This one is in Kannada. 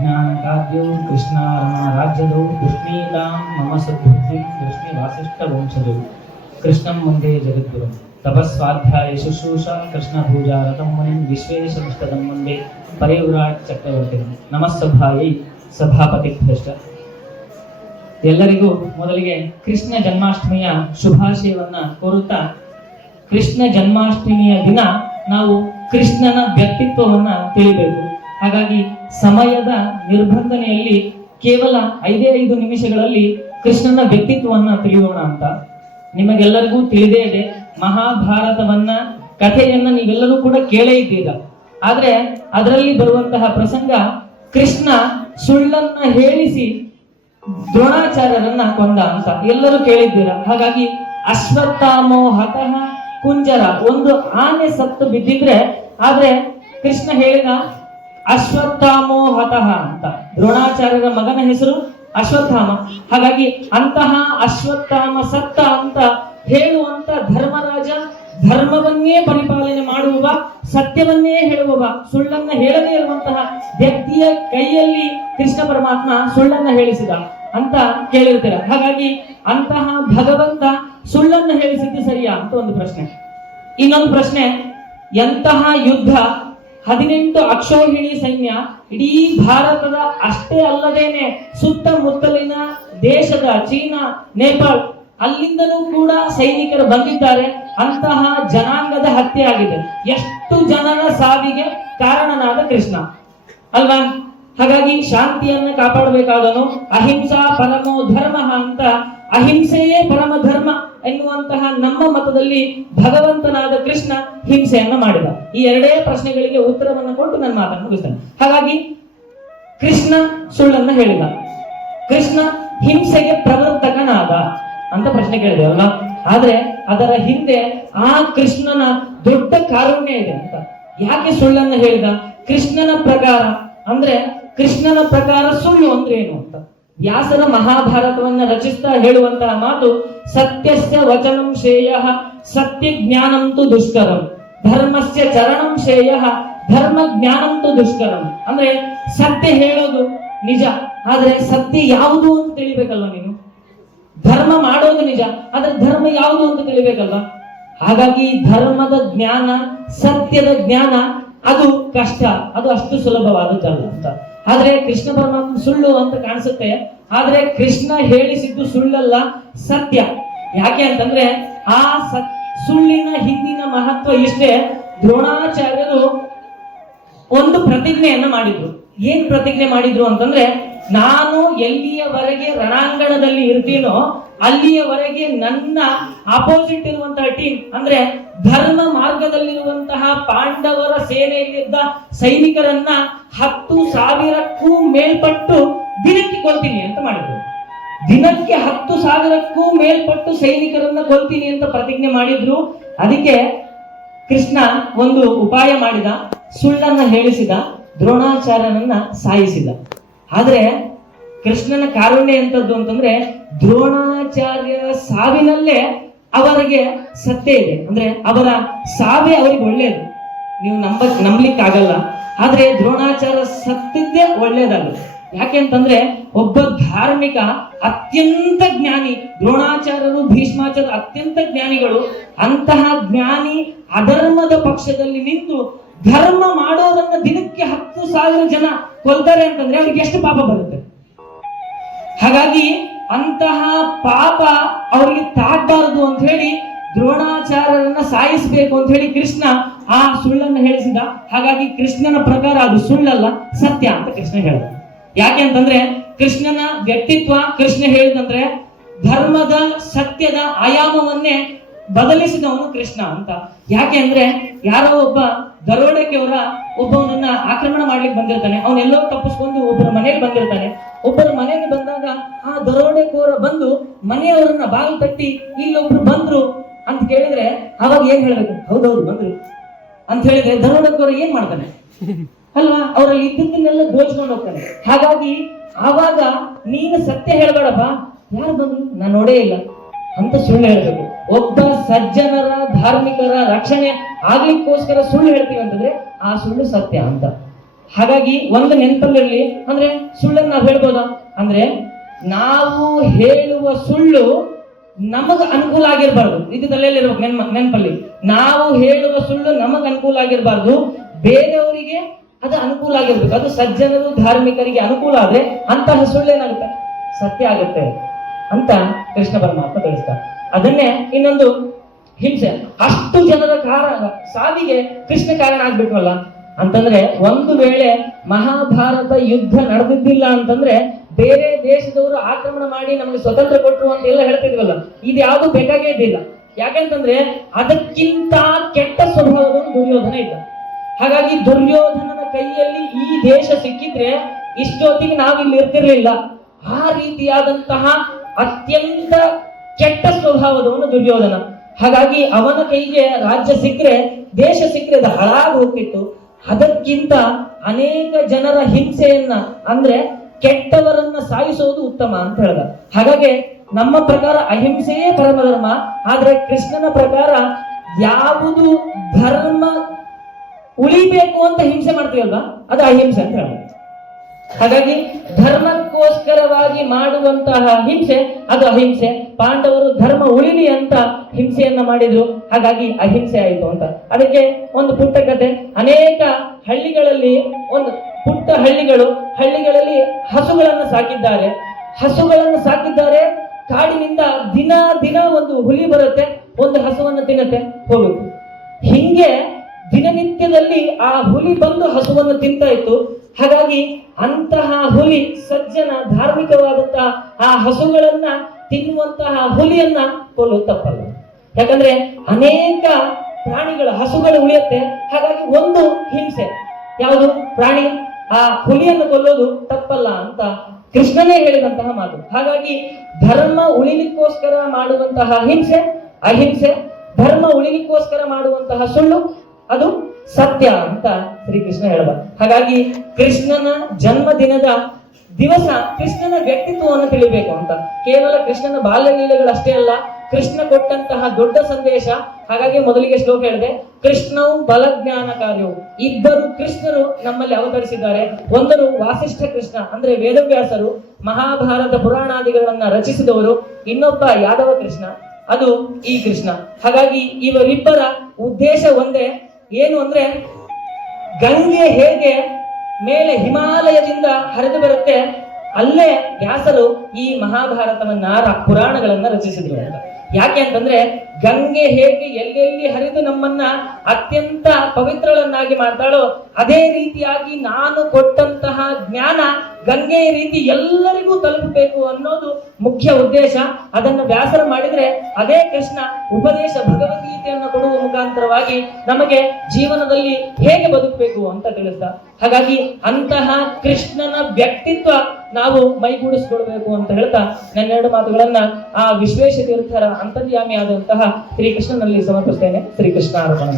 ವಿಜ್ಞಾನಕಾದ್ಯೌ ಕೃಷ್ಣಾರಮಣ ರಾಜ್ಯದೌ ಪುಷ್ಣೀತಾಂ ಮಮ ಸದ್ಬುದ್ಧಿ ಕೃಷ್ಣಿ ವಾಸಿಷ್ಠ ವಂಶದೌ ಕೃಷ್ಣಂ ಮುಂದೆ ಜಗದ್ಗುರು. ತಪಸ್ವಾಧ್ಯಾಯ ಶುಶ್ರೂಷ ಕೃಷ್ಣ ಪೂಜಾ ರಥಂ ಮುನಿಂ ವಂದೇ ಪರಿವ್ರಾಟ್ ಚಕ್ರವರ್ತಿ ನಮಸ್ಸಭಾಯಿ ಸಭಾಪತಿ ಭ್ರಷ್ಟ ಎಲ್ಲರಿಗೂ ಮೊದಲಿಗೆ ಕೃಷ್ಣ ಜನ್ಮಾಷ್ಟಮಿಯ ಶುಭಾಶಯವನ್ನ ಕೋರುತ್ತಾ, ಕೃಷ್ಣ ಜನ್ಮಾಷ್ಟಮಿಯ ದಿನ ನಾವು ಕೃಷ್ಣನ ವ್ಯಕ್ತಿತ್ವವನ್ನ ತಿಳಿಬೇಕು. ಹಾಗಾಗಿ ಸಮಯದ ನಿರ್ಬಂಧನೆಯಲ್ಲಿ ಕೇವಲ ಐದೇ ಐದು ನಿಮಿಷಗಳಲ್ಲಿ ಕೃಷ್ಣನ ವ್ಯಕ್ತಿತ್ವವನ್ನ ತಿಳಿಯೋಣ ಅಂತ. ನಿಮಗೆಲ್ಲರಿಗೂ ತಿಳಿದೇ ಇದೆ, ಮಹಾಭಾರತವನ್ನ, ಕಥೆಯನ್ನ ನೀವೆಲ್ಲರೂ ಕೂಡ ಕೇಳೇ ಇದ್ದೀರ. ಆದ್ರೆ ಅದರಲ್ಲಿ ಬರುವಂತಹ ಪ್ರಸಂಗ ಕೃಷ್ಣ ಸುಳ್ಳನ್ನ ಹೇಳಿಸಿ ದ್ರೋಣಾಚಾರ್ಯರನ್ನ ಕೊಂದ ಅಂತ ಎಲ್ಲರೂ ಕೇಳಿದ್ದೀರ. ಹಾಗಾಗಿ ಅಶ್ವತ್ಥಾಮೋ ಹತಃ ಕುಂಜರ ಒಂದು ಆನೆ ಸತ್ತು ಬಿದ್ದಿದ್ರೆ, ಆದ್ರೆ ಕೃಷ್ಣ ಹೇಳಿದ ಅಶ್ವತ್ಥಾಮೋ ಹತಃ ಅಂತ. ದ್ರೋಣಾಚಾರ್ಯರ ಮಗನ ಹೆಸರು ಅಶ್ವತ್ಥಾಮ. ಹಾಗಾಗಿ ಅಂತಹ ಅಶ್ವತ್ಥಾಮ ಸತ್ತ ಅಂತ ಹೇಳುವಂತ ಧರ್ಮರಾಜ ಧರ್ಮವನ್ನೇ ಪರಿಪಾಲನೆ ಮಾಡುವವ, ಸತ್ಯವನ್ನೇ ಹೇಳುವವ, ಸುಳ್ಳನ್ನ ಹೇಳದೇ ಇರುವಂತಹ ವ್ಯಕ್ತಿಯ ಕೈಯಲ್ಲಿ ಕೃಷ್ಣ ಪರಮಾತ್ಮ ಸುಳ್ಳನ್ನ ಹೇಳಿಸಿದ ಅಂತ ಕೇಳಿರ್ತೀರ. ಹಾಗಾಗಿ ಅಂತಹ ಭಗವಂತ ಸುಳ್ಳನ್ನ ಹೇಳಿಸಿದ್ದು ಸರಿಯಾ ಅಂತ ಒಂದು ಪ್ರಶ್ನೆ. ಇನ್ನೊಂದು ಪ್ರಶ್ನೆ, ಎಂತಹ ಯುದ್ಧ ಹದಿನೆಂಟು ಅಕ್ಷೋಹಿಣಿ ಸೈನ್ಯ ಇಡೀ ಭಾರತದ ಅಷ್ಟೇ ಅಲ್ಲದೇನೆ ಸುತ್ತಮುತ್ತಲಿನ ದೇಶದ ಚೀನಾ, ನೇಪಾಳ್, ಅಲ್ಲಿಂದಲೂ ಕೂಡ ಸೈನಿಕರು ಬಂದಿದ್ದಾರೆ. ಅಂತಹ ಜನಾಂಗದ ಹತ್ಯೆ ಆಗಿದೆ. ಎಷ್ಟು ಜನರ ಸಾವಿಗೆ ಕಾರಣನಾದ ಕೃಷ್ಣ. ಅಲ್ವಾ? ಹಾಗಾಗಿ ಶಾಂತಿಯನ್ನ ಕಾಪಾಡಬೇಕಾದನು. ಅಹಿಂಸಾ ಪರಮೋ ಧರ್ಮ ಅಂತ ಅಹಿಂಸೆಯೇ ಪರಮ ಎನ್ನುವಂತಹ ನಮ್ಮ ಮತದಲ್ಲಿ ಭಗವಂತನಾದ ಕೃಷ್ಣ ಹಿಂಸೆಯನ್ನ ಮಾಡಿದ. ಈ ಎರಡೇ ಪ್ರಶ್ನೆಗಳಿಗೆ ಉತ್ತರವನ್ನು ಕೊಟ್ಟು ನನ್ನ ಮಾತನ್ನು ಮುಗಿಸ್ತೇನೆ. ಹಾಗಾಗಿ, ಕೃಷ್ಣ ಸುಳ್ಳನ್ನ ಹೇಳಿದ ಕೃಷ್ಣ ಹಿಂಸೆಗೆ ಪ್ರವರ್ತಕನಾದ ಅಂತ ಪ್ರಶ್ನೆ ಕೇಳಿದೆವಲ್ಲ ಆದ್ರೆ ಅದರ ಹಿಂದೆ ಆ ಕೃಷ್ಣನ ದೊಡ್ಡ ಕಾರುಣ್ಯ ಇದೆ ಅಂತ. ಯಾಕೆ ಸುಳ್ಳನ್ನ ಹೇಳಿದ? ಕೃಷ್ಣನ ಪ್ರಕಾರ ಅಂದ್ರೆ ಕೃಷ್ಣನ ಪ್ರಕಾರ ಸುಳ್ಳು ಅಂದ್ರೆ ಏನು ಅಂತ. ವ್ಯಾಸನ ಮಹಾಭಾರತವನ್ನ ರಚಿಸ್ತಾ ಹೇಳುವಂತಹ ಮಾತು ಸತ್ಯಸ್ಯ ವಚನಂ ಶ್ರೇಯ ಸತ್ಯ ಜ್ಞಾನಂತೂ ದುಷ್ಕರಂ, ಧರ್ಮಸ್ಯ ಚರಣಂ ಶ್ರೇಯ ಧರ್ಮ ಜ್ಞಾನಂತೂ ದುಷ್ಕರಂ. ಅಂದ್ರೆ ಸತ್ಯ ಹೇಳೋದು ನಿಜ, ಆದ್ರೆ ಸತ್ಯ ಯಾವುದು ಅಂತ ತಿಳಿಬೇಕಲ್ವ ನೀನು? ಧರ್ಮ ಮಾಡೋದು ನಿಜ, ಆದ್ರೆ ಧರ್ಮ ಯಾವುದು ಅಂತ ತಿಳಿಬೇಕಲ್ವ? ಹಾಗಾಗಿ ಧರ್ಮದ ಜ್ಞಾನ, ಸತ್ಯದ ಜ್ಞಾನ ಅದು ಕಷ್ಟ, ಅದು ಅಷ್ಟು ಸುಲಭವಾದದ್ದಲ್ಲ ಅಂತ. ಆದ್ರೆ ಕೃಷ್ಣ ಪರಮಾತ್ಮ ಸುಳ್ಳು ಅಂತ ಕಾಣಿಸುತ್ತೆ. ಆದ್ರೆ ಕೃಷ್ಣ ಹೇಳಿಸಿದ್ದು ಸುಳ್ಳಲ್ಲ, ಸತ್ಯ. ಯಾಕೆ ಅಂತಂದ್ರೆ ಆ ಸತ್, ಸುಳ್ಳಿನ ಹಿಂದಿನ ಮಹತ್ವ ಇಷ್ಟೇ. ದ್ರೋಣಾಚಾರ್ಯರು ಒಂದು ಪ್ರತಿಜ್ಞೆಯನ್ನ ಮಾಡಿದ್ರು. ಏನ್ ಪ್ರತಿಜ್ಞೆ ಮಾಡಿದ್ರು ಅಂತಂದ್ರೆ, ನಾನು ಎಲ್ಲಿಯವರೆಗೆ ರಣಾಂಗಣದಲ್ಲಿ ಇರ್ತೀನೋ ಅಲ್ಲಿಯವರೆಗೆ ನನ್ನ ಅಪೋಸಿಟ್ ಇರುವಂತಹ ಟೀಮ್ ಅಂದ್ರೆ ಧರ್ಮ ಮಾರ್ಗದಲ್ಲಿರುವಂತಹ ಪಾಂಡವರ ಸೇನೆಯಲ್ಲಿದ್ದ ಸೈನಿಕರನ್ನ ಹತ್ತು ಸಾವಿರಕ್ಕೂ ಮೇಲ್ಪಟ್ಟು ದಿನಕ್ಕೆ ಕೊಲ್ತೀನಿ ಅಂತ ಮಾಡಿದ್ರು. ದಿನಕ್ಕೆ ಹತ್ತು ಸಾವಿರಕ್ಕೂ ಮೇಲ್ಪಟ್ಟು ಸೈನಿಕರನ್ನ ಕೊಲ್ತೀನಿ ಅಂತ ಪ್ರತಿಜ್ಞೆ ಮಾಡಿದ್ರು. ಅದಕ್ಕೆ ಕೃಷ್ಣ ಒಂದು ಉಪಾಯ ಮಾಡಿದ, ಸುಳ್ಳನ್ನ ಹೇಳಿಸಿದ, ದ್ರೋಣಾಚಾರ್ಯನನ್ನ ಸಾಯಿಸಿದ. ಆದ್ರೆ ಕೃಷ್ಣನ ಕಾರುಣ್ಯ ಎಂತದ್ದು ಅಂತಂದ್ರೆ ದ್ರೋಣಾಚಾರ್ಯರ ಸಾವಿನಲ್ಲೇ ಅವರಿಗೆ ಸತ್ಯ ಇದೆ. ಅಂದ್ರೆ ಅವರ ಸಾವೇ ಅವರಿಗೆ ಒಳ್ಳೆಯದು ನೀವು ನಂಬ ನಂಬಲಿಕ್ಕೆ ಆಗಲ್ಲ ಆದ್ರೆ ದ್ರೋಣಾಚಾರ್ಯ ಸತ್ತಿದ್ದೇ ಒಳ್ಳೇದಲ್ಲ ಯಾಕೆ ಅಂತಂದ್ರೆ ಒಬ್ಬ ಧಾರ್ಮಿಕ ಅತ್ಯಂತ ಜ್ಞಾನಿ, ದ್ರೋಣಾಚಾರ್ಯರು ಭೀಷ್ಮಾಚಾರ್ಯ ಅತ್ಯಂತ ಜ್ಞಾನಿಗಳು, ಅಂತಹ ಜ್ಞಾನಿ ಅಧರ್ಮದ ಪಕ್ಷದಲ್ಲಿ ನಿಂತು ಧರ್ಮ ಮಾಡೋದನ್ನ ದಿನಕ್ಕೆ ಹತ್ತು ಸಾವಿರ ಜನ ಕೊಲ್ತಾರೆ ಅಂತಂದ್ರೆ ಅವ್ರಿಗೆ ಎಷ್ಟು ಪಾಪ ಬರುತ್ತೆ? ಹಾಗಾಗಿ ಅಂತಹ ಪಾಪ ಅವರಿಗೆ ತಾಗಬಾರದು ಅಂತ ಹೇಳಿ ದ್ರೋಣಾಚಾರ್ಯರನ್ನ ಸಾಯಿಸಬೇಕು ಅಂತ ಹೇಳಿ ಕೃಷ್ಣ ಆ ಸುಳ್ಳನ್ನು ಹೇಳಿಸಿದ, ಹಾಗಾಗಿ ಕೃಷ್ಣನ ಪ್ರಕಾರ ಅದು ಸುಳ್ಳಲ್ಲ, ಸತ್ಯ ಅಂತ ಕೃಷ್ಣ ಹೇಳಿದ. ಯಾಕೆ ಅಂತಂದ್ರೆ, ಕೃಷ್ಣನ ವ್ಯಕ್ತಿತ್ವ, ಕೃಷ್ಣ ಹೇಳಿದಂದ್ರೆ ಧರ್ಮದ ಸತ್ಯದ ಆಯಾಮವನ್ನೇ ಬದಲಿಸಿದವನು ಕೃಷ್ಣ ಅಂತ. ಯಾಕೆ ಅಂದ್ರೆ, ಯಾರೋ ಒಬ್ಬ ದರೋಡೆಕೆಯವರ ಒಬ್ಬವನನ್ನ ಆಕ್ರಮಣ ಮಾಡ್ಲಿಕ್ಕೆ ಬಂದಿರ್ತಾನೆ, ಅವನೆಲ್ಲೋ ತಪ್ಪಿಸ್ಕೊಂಡು ಒಬ್ಬರ ಮನೆಗೆ ಬಂದಿರ್ತಾನೆ. ಒಬ್ಬರ ಮನೆಗೆ ಬಂದಾಗ ಆ ದರೋಡೆಕೋರ ಬಂದು ಮನೆಯವರನ್ನ ಬಾಗಿಲು ತಟ್ಟಿ ಇಲ್ಲೊಬ್ರು ಬಂದ್ರು ಅಂತ ಕೇಳಿದ್ರೆ ಅವಾಗ ಏನ್ ಹೇಳ್ಬೇಕು? ಹೌದೌದು, ಬಂದ್ರು. ಅಂತ ಹೇಳಿದ್ರೆ ದರೋಡೆಕೋರ ಏನ್ ಮಾಡ್ತಾನೆ? ಅಲ್ವಾ? ಅವರಲ್ಲಿ ಇದ್ದಿದ್ದನ್ನೆಲ್ಲ ದೋಚ್ಕೊಂಡು ಹೋಗ್ತಾನೆ. ಹಾಗಾಗಿ ಆವಾಗ ನೀನು ಸತ್ಯ ಹೇಳ್ಬೇಡಪ್ಪ. ಯಾರು ಬಂದ್ರು? ನಾನು ನೋಡೇ ಇಲ್ಲ. ಅಂತ ಸುಳ್ಳು ಹೇಳ್ಬೇಕು. ಒಬ್ಬ ಸಜ್ಜನರ, ಧಾರ್ಮಿಕರ ರಕ್ಷಣೆ ಆಗ್ಲಿಕ್ಕೋಸ್ಕರ ಸುಳ್ಳು ಹೇಳ್ತೀವಿ ಅಂತಂದ್ರೆ ಆ ಸುಳ್ಳು ಸತ್ಯ ಅಂತ. ಹಾಗಾಗಿ ಒಂದು ನೆನಪಲ್ಲಿರಲಿ ಅಂದ್ರೆ ಸುಳ್ಳನ್ನು ನಾವು ಹೇಳ್ಬೋದ? ಅಂದ್ರೆ ನಾವು ಹೇಳುವ ಸುಳ್ಳು ನಮಗ ಅನುಕೂಲ ಆಗಿರ್ಬಾರ್ದು. ಇದು ತಲೆಯಲ್ಲಿರ್ಬೇಕು ನೆನ್ಪಲ್ಲಿ ನೆನಪಲ್ಲಿ. ನಾವು ಹೇಳುವ ಸುಳ್ಳು ನಮಗ ಅನುಕೂಲ ಆಗಿರ್ಬಾರ್ದು. ಬೇರೆಯವರಿಗೆ ಅದು ಅನುಕೂಲ ಆಗಿರ್ಬೇಕು. ಅದು ಸಜ್ಜನರು, ಧಾರ್ಮಿಕರಿಗೆ ಅನುಕೂಲ ಆದ್ರೆ ಅಂತಹ ಸುಳ್ಳು ಏನಾಗುತ್ತೆ? ಸತ್ಯ ಆಗುತ್ತೆ ಅಂತ ಕೃಷ್ಣ ಪರಮಾತ್ಮ ತಿಳಿಸ್ತಾರೆ ಅದನ್ನೇ ಇನ್ನೊಂದು ಹಿಂಸೆ. ಅಷ್ಟು ಜನರ ಕಾರಣ ಸಾವಿಗೆ ಕೃಷ್ಣ ಕಾರಣ ಆಗ್ಬಿಟ್ವಲ್ಲ ಅಂತಂದ್ರೆ ಒಂದು ವೇಳೆ ಮಹಾಭಾರತ ಯುದ್ಧ ನಡೆದಿದ್ದಿಲ್ಲ ಅಂತಂದ್ರೆ ಬೇರೆ ದೇಶದವರು ಆಕ್ರಮಣ ಮಾಡಿ ನಮಗೆ ಸ್ವತಂತ್ರ ಕೊಟ್ಟರು ಅಂತ ಎಲ್ಲ ಹೇಳ್ತಿದ್ವಲ್ಲ, ಇದು ಯಾವುದು ಬೇಕಾಗೇ ಇದ್ದಿಲ್ಲ. ಯಾಕಂತಂದ್ರೆ ಅದಕ್ಕಿಂತ ಕೆಟ್ಟ ಸ್ವಭಾವದವನು ದುರ್ಯೋಧನ ಇದ್ದ. ಹಾಗಾಗಿ ದುರ್ಯೋಧನನ ಕೈಯಲ್ಲಿ ಈ ದೇಶ ಸಿಕ್ಕಿದ್ರೆ ಇಷ್ಟೊತ್ತಿಗೆ ಇಲ್ಲಿ ಇರ್ತಿರ್ಲಿಲ್ಲ. ಆ ರೀತಿಯಾದಂತಹ ಅತ್ಯಂತ ಕೆಟ್ಟ ಸ್ವಭಾವದವನು ದುರ್ಯೋಧನ. ಹಾಗಾಗಿ ಅವನ ಕೈಗೆ ರಾಜ್ಯ ಸಿಕ್ಕರೆ, ದೇಶ ಸಿಕ್ಕರೆ ಅದು ಹಾಳಾಗಿ ಹೋಗ್ತಿತ್ತು. ಅದಕ್ಕಿಂತ ಅನೇಕ ಜನರ ಹಿಂಸೆಯನ್ನ, ಅಂದ್ರೆ ಕೆಟ್ಟವರನ್ನ ಸಾಯಿಸೋದು ಉತ್ತಮ ಅಂತ ಹೇಳ್ದ. ಹಾಗಾಗಿ ನಮ್ಮ ಪ್ರಕಾರ ಅಹಿಂಸೆಯೇ ಪರಮ ಧರ್ಮ ಆದ್ರೆ ಕೃಷ್ಣನ ಪ್ರಕಾರ ಯಾವುದು ಧರ್ಮ ಉಳಿಬೇಕು ಅಂತ ಹಿಂಸೆ ಮಾಡ್ತೀವಲ್ವಾ ಅದು ಅಹಿಂಸೆ ಅಂತ ಹೇಳೋದು ಹಾಗಾಗಿ ಧರ್ಮಕ್ಕೋಸ್ಕರವಾಗಿ ಮಾಡುವಂತಹ ಹಿಂಸೆ, ಅದು ಅಹಿಂಸೆ. ಪಾಂಡವರು ಧರ್ಮ ಉಳಿಲಿ ಅಂತ ಹಿಂಸೆಯನ್ನ ಮಾಡಿದ್ರು. ಹಾಗಾಗಿ ಅಹಿಂಸೆ ಆಯಿತು ಅಂತ. ಅದಕ್ಕೆ ಒಂದು ಪುಟ್ಟ ಕತೆ. ಅನೇಕ ಹಳ್ಳಿಗಳಲ್ಲಿ ಒಂದು ಪುಟ್ಟ ಹಳ್ಳಿಗಳು, ಹಳ್ಳಿಗಳಲ್ಲಿ ಹಸುಗಳನ್ನು ಸಾಕಿದ್ದಾರೆ. ಹಸುಗಳನ್ನು ಸಾಕಿದ್ದಾರೆ. ಕಾಡಿನಿಂದ ದಿನ ದಿನ ಒಂದು ಹುಲಿ ಬರುತ್ತೆ, ಒಂದು ಹಸುವನ್ನು ತಿನ್ನತ್ತೆ, ಹೋಗುತ್ತೆ. ಹಿಂಗೆ ದಿನನಿತ್ಯದಲ್ಲಿ ಆ ಹುಲಿ ಬಂದು ಹಸುವನ್ನು ತಿಂತಾ ಇತ್ತು. ಹಾಗಾಗಿ ಅಂತಹ ಹುಲಿ ಸಜ್ಜನ ಧಾರ್ಮಿಕವಾದಂತಹ ಆ ಹಸುಗಳನ್ನ, ತಿನ್ನುವಂತಹ ಹುಲಿಯನ್ನ ಕೊಲ್ಲು ತಪ್ಪಲ್ಲ ಯಾಕಂದ್ರೆ ಅನೇಕ ಪ್ರಾಣಿಗಳ ಹಸುಗಳು ಉಳಿಯುತ್ತೆ. ಹಾಗಾಗಿ ಒಂದು ಹಿಂಸೆ. ಯಾವುದು? ಪ್ರಾಣಿ. ಆ ಹುಲಿಯನ್ನು ಕೊಲ್ಲೋದು ತಪ್ಪಲ್ಲ ಅಂತ ಕೃಷ್ಣನೇ ಹೇಳಿದಂತಹ ಮಾತು. ಹಾಗಾಗಿ ಧರ್ಮ ಉಳಿಲಿಕ್ಕೋಸ್ಕರ ಮಾಡುವಂತಹ ಹಿಂಸೆ ಅಹಿಂಸೆ, ಧರ್ಮ ಉಳಿಲಿಕ್ಕೋಸ್ಕರ ಮಾಡುವಂತಹ ಸುಳ್ಳು, ಅದು ಸತ್ಯ ಅಂತ ಶ್ರೀಕೃಷ್ಣ ಹೇಳಿದ. ಹಾಗಾಗಿ ಕೃಷ್ಣನ ಜನ್ಮದಿನದ ದಿವಸ ಕೃಷ್ಣನ ವ್ಯಕ್ತಿತ್ವವನ್ನು ತಿಳಿಬೇಕು ಅಂತ. ಕೇವಲ ಕೃಷ್ಣನ ಬಾಲ್ಯ ಲೀಲೆಗಳಷ್ಟೇ ಅಲ್ಲ ಕೃಷ್ಣ ಕೊಟ್ಟಂತಹ ದೊಡ್ಡ ಸಂದೇಶ. ಹಾಗಾಗಿ ಮೊದಲಿಗೆ ಶ್ಲೋಕ ಹೇಳಿದೆ, ಕೃಷ್ಣವು ಬಲಜ್ಞಾನ ಕಾರ್ಯವು ಇಬ್ಬರು ಕೃಷ್ಣರು ನಮ್ಮಲ್ಲಿ ಅವತರಿಸಿದ್ದಾರೆ. ಒಂದರು ವಾಸಿಷ್ಠ ಕೃಷ್ಣ, ಅಂದ್ರೆ ವೇದವ್ಯಾಸರು, ಮಹಾಭಾರತ ಪುರಾಣಾದಿಗಳನ್ನ ರಚಿಸಿದವರು. ಇನ್ನೊಬ್ಬ ಯಾದವ ಕೃಷ್ಣ, ಅದು ಈ ಕೃಷ್ಣ. ಹಾಗಾಗಿ ಇವರಿಬ್ಬರ ಉದ್ದೇಶ ಒಂದೇ. ಏನು ಅಂದ್ರೆ, ಗಂಗೆ ಹೇಗೆ ಮೇಲೆ ಹಿಮಾಲಯದಿಂದ ಹರಿದು ಬರುತ್ತೆ, ಅಲ್ಲೇ ವ್ಯಾಸರು ಈ ಮಹಾಭಾರತವನ್ನ ಪುರಾಣಗಳನ್ನ ರಚಿಸಿದ್ರು ಅಂತ. ಯಾಕೆ ಅಂತಂದ್ರೆ ಗಂಗೆ ಹೇಗೆ ಎಲ್ಲೆಲ್ಲಿ ಹರಿದು ನಮ್ಮನ್ನ ಅತ್ಯಂತ ಪವಿತ್ರಳನ್ನಾಗಿ ಮಾಡ್ತಾಳೋ ಅದೇ ರೀತಿಯಾಗಿ ನಾನು ಕೊಟ್ಟಂತಹ ಜ್ಞಾನ ಗಂಗೆ ರೀತಿ ಎಲ್ಲರಿಗೂ ತಲುಪಬೇಕು ಅನ್ನೋದು ಮುಖ್ಯ ಉದ್ದೇಶ. ಅದನ್ನು ವ್ಯಾಸರ ಮಾಡಿದ್ರೆ ಅದೇ ಕೃಷ್ಣ ಉಪದೇಶ ಭಗವದ್ಗೀತೆಯನ್ನು ಕೊಡುವ ಮುಖಾಂತರವಾಗಿ ನಮಗೆ ಜೀವನದಲ್ಲಿ ಹೇಗೆ ಬದುಕಬೇಕು ಅಂತ ತಿಳಿಸ್ತಾ ಹಾಗಾಗಿ ಅಂತಹ ಕೃಷ್ಣನ ವ್ಯಕ್ತಿತ್ವ ನಾವು ಮೈಗೂಡಿಸಿಕೊಳ್ಬೇಕು ಅಂತ ಹೇಳ್ತಾ ನನ್ನೆರಡು ಮಾತುಗಳನ್ನ ಆ ವಿಶ್ವೇಶ ತೀರ್ಥರ ಅಂತರ್ಯಾಮಿ ಆದಂತಹ ಶ್ರೀಕೃಷ್ಣನಲ್ಲಿ ಸಮರ್ಪಿಸ್ತೇನೆ. ಶ್ರೀಕೃಷ್ಣ ಅರ್ಪಣ